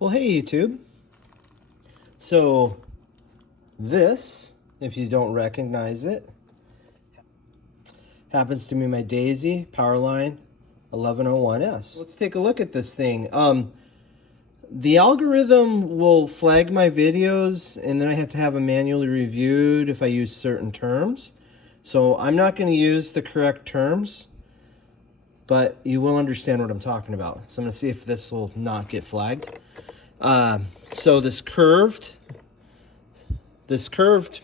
Well, hey YouTube. So this, if you don't recognize it, happens to be my Daisy Powerline 1101S. Let's take a look at this thing. The algorithm will flag my videos and then I have to have them manually reviewed if I use certain terms. So I'm not going to use the correct terms, but you will understand what I'm talking about. So I'm going to see if this will not get flagged. So this curved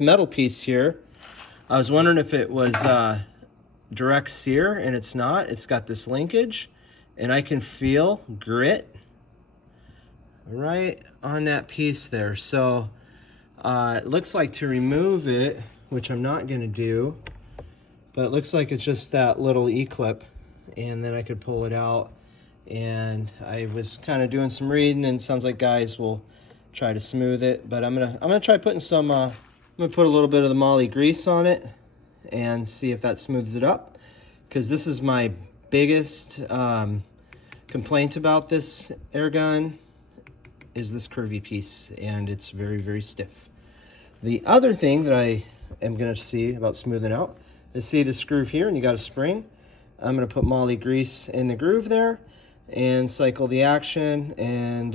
metal piece here, I was wondering if it was direct sear, and it's not. It's got this linkage, and I can feel grit right on that piece there. So it looks like to remove it, which I'm not going to do, but it looks like it's just that little E-clip, and then I could pull it out. And I was kind of doing some reading, and it sounds like guys will try to smooth it, but I'm gonna try putting some I'm gonna put a little bit of the Moly grease on it and see if that smooths it up, because this is my biggest complaint about this air gun is this curvy piece, and it's very, very stiff. The other thing that I am gonna see about smoothing out is, see this groove here, and you got a spring. I'm gonna put Moly grease in the groove there and cycle the action, and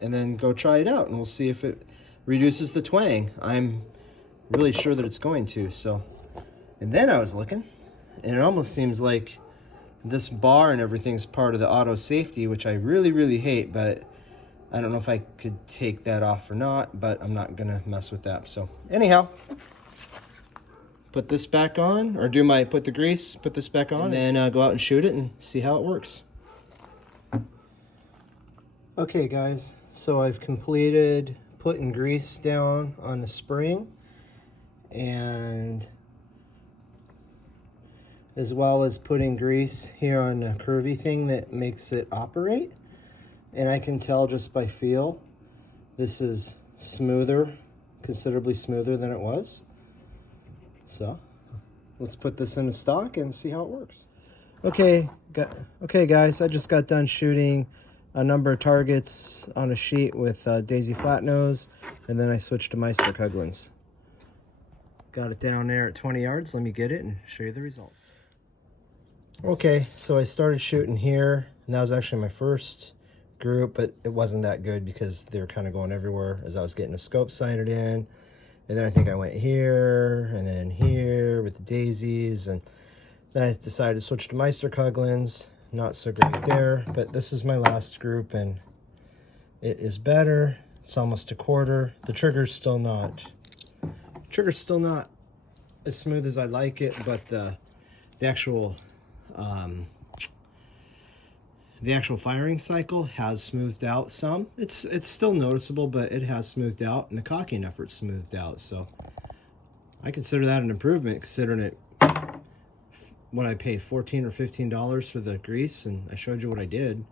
then go try it out, and we'll see if it reduces the twang. I'm really sure that it's going to. So, and then I was looking, and it almost seems like this bar and everything's part of the auto safety, which I really, really hate, but I don't know if I could take that off or not, but I'm not gonna mess with that. So anyhow, put this back on, or put the grease, put this back on, and then go out and shoot it and see how it works. Okay guys, so I've completed putting grease down on the spring, and as well as putting grease here on the curvy thing that makes it operate. And I can tell just by feel, this is smoother, considerably smoother than it was. So let's put this in the stock and see how it works. Okay guys, I just got done shooting a number of targets on a sheet with Daisy Flatnose, and then I switched to Meister-Kuglins. Got it down there at 20 yards. Let me get it and show you the results. Okay, so I started shooting here, and that was actually my first group, but it wasn't that good because they were kind of going everywhere as I was getting the scope sighted in. And then I think I went here, and then here with the daisies, and then I decided to switch to Meister-Kuglins. Not so great there, but this is my last group, and it is better. It's almost a quarter. The trigger's still not as smooth as I like it, but the actual firing cycle has smoothed out some. It's still noticeable, but it has smoothed out, and the cocking effort smoothed out. So I consider that an improvement, considering it. What I paid, $14 or $15 for the grease, and I showed you what I did.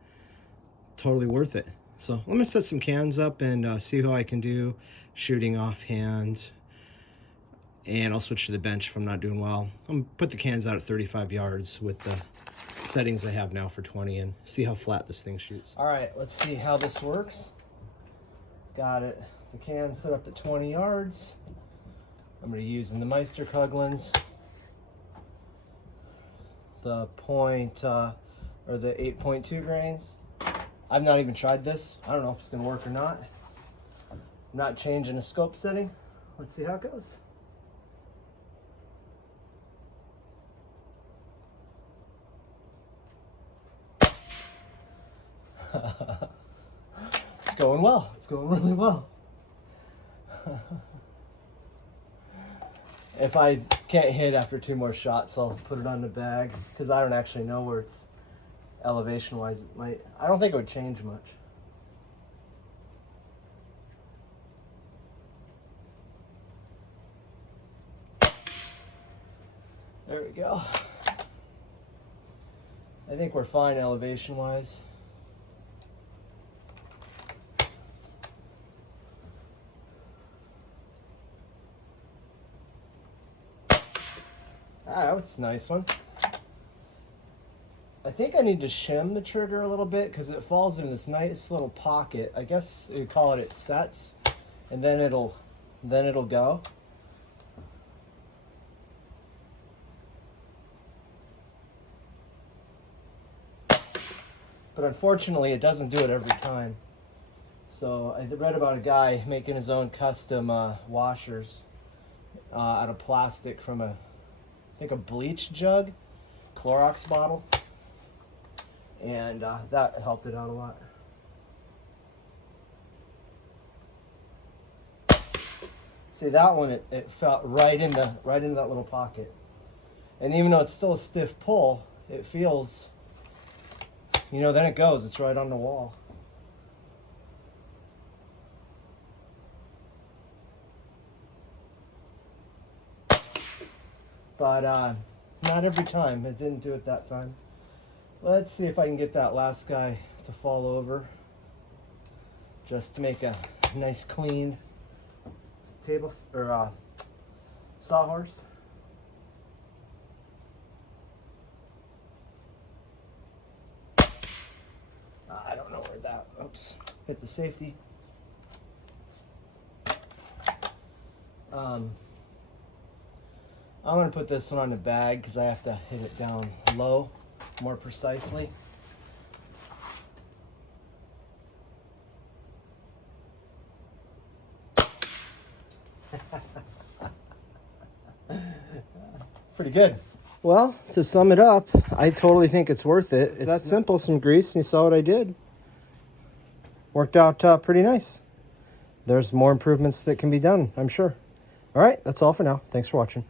Totally worth it. So I'm gonna set some cans up and see how I can do shooting offhand, and I'll switch to the bench if I'm not doing well. I'm gonna put the cans out at 35 yards with the settings I have now for 20 and see how flat this thing shoots. All right, let's see how this works. Got it, the can set up at 20 yards. I'm gonna use in the Meister-Kuglins the or the 8.2 grains. I've not even tried this. I don't know if it's gonna work or not. I'm not changing the scope setting. Let's see how it goes. It's going well. It's going really well. If I can't hit after 2 more shots, I'll put it on the bag, because I don't actually know where it's elevation wise. It might, I don't think it would change much. There we go. I think we're fine elevation wise. Ah, that's a nice one. I think I need to shim the trigger a little bit because it falls in this nice little pocket. I guess you call it sets, and then it'll go. But unfortunately, it doesn't do it every time. So I read about a guy making his own custom washers out of plastic from I think a bleach jug, Clorox bottle, and that helped it out a lot. See that one? It felt right into that little pocket, and even though it's still a stiff pull, it feels. You know, then it goes. It's right on the wall. But not every time. It didn't do it that time. Let's see if I can get that last guy to fall over, just to make a nice clean table or sawhorse. I don't know where that, oops, hit the safety. I'm going to put this one on the bag because I have to hit it down low more precisely. Pretty good. Well, to sum it up, I totally think it's worth it. It's that simple, some grease, and you saw what I did. Worked out pretty nice. There's more improvements that can be done, I'm sure. All right, that's all for now. Thanks for watching.